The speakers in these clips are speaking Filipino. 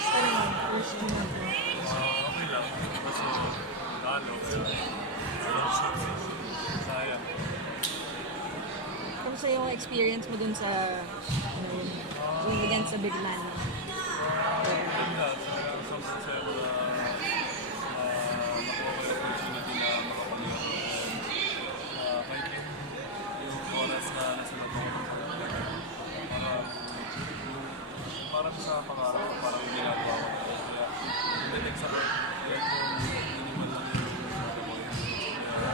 first ano, first team mo po? Okay lang. Kaso, nalo. Sayang. Kamusta yung experience mo dun sa, ano, yung against sa big man? Yun nga, sobrang saya ko na makuha ko yung opportunity na makapag-iwan. Kahit yung oras na nasa loob ako ng parang sa pangarap ko, parang ginagawa ko. Kaya, yung the next award, kaya kung iniwan lang yung ano ko yun. Kaya,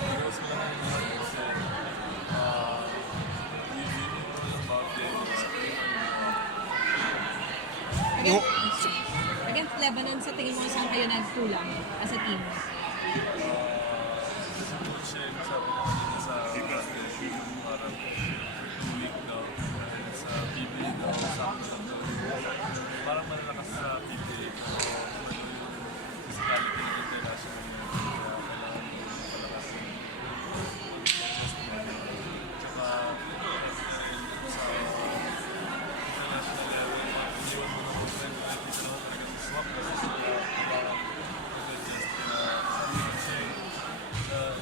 nag-iwas ko lang yung mga kasi yun yung about the Against Lebanon, sa tingin mo saan kayo nagkulang as a team? Siguro siya yung sabi na kanina sa parang 2 week daw sa PBA daw sa parang malalakas sa PBA so yung physicality ng international kaya kailangan malakas tsaka sa international level iniwan mo na po friend at isa naman talagang swak kasi sila parang nag-adjust kaya sabi ko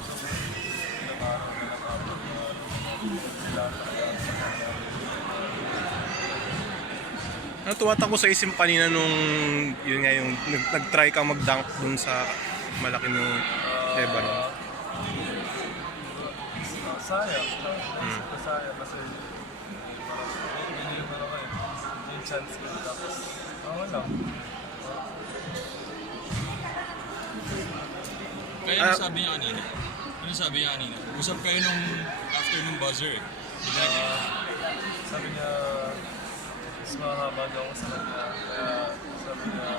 kasi isang ilang araw na nakapag sila talaga Ano tumatak ko sa isip kanina nung yun nga yung nag-try kang mag-dunk dun sa malaki nung Lebanon. sayang. Naisip ko sayang kasi parang yun yung ano kayo, yung chance ko tapos wala. Kaya ano sabi niya kanina? Ano sabi niya kanina? Usap kayo nung after nung buzzer eh. Sabi niya mas mahaba daw ako sa kanya kaya sabi niya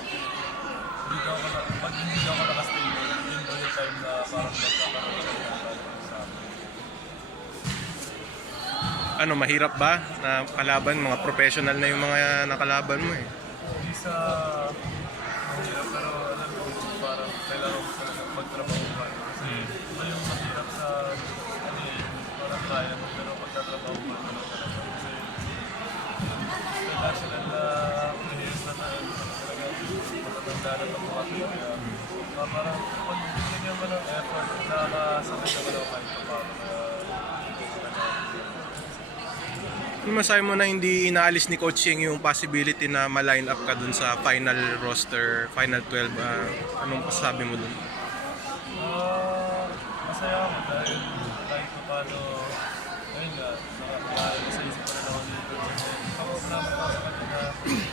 pag hindi daw ako nakastay yun daw yung time na parang nagkakaroon siya ng sa akin. Ano, mahirap ba na kalaban? Mga professional na yung mga nakalaban mo eh. Hindi sa mahirap pero alam ko parang kailangan ko talaga magtrabaho pa kasi ito yung mahirap sa ano eh, parang kaya mo pero pagtatrabaho pa naman talaga kasi national na players na talaga matatanda na itong mga kaya parang pag binigyan mo ng effort nakakasakit naman ako kahit pa paano Yung masabi mo na hindi inaalis ni Coach Yeng yung possibility na ma-line up ka dun sa final roster, final 12. Anong pasabi mo dun? Masaya ako dahil kahit pa paano ayun nga, nakakilala sa isip pa rin ako dito kasi ako naman ako sa kanya na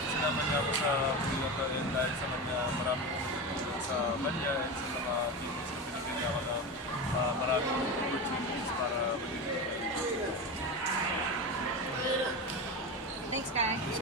sinaman niya ako sa Pilipinas and dahil sa kanya marami kong tutulong sa kanya at sa mga teammates na binigyan niya ako ng maraming opportunities para magiging Thanks, Kai.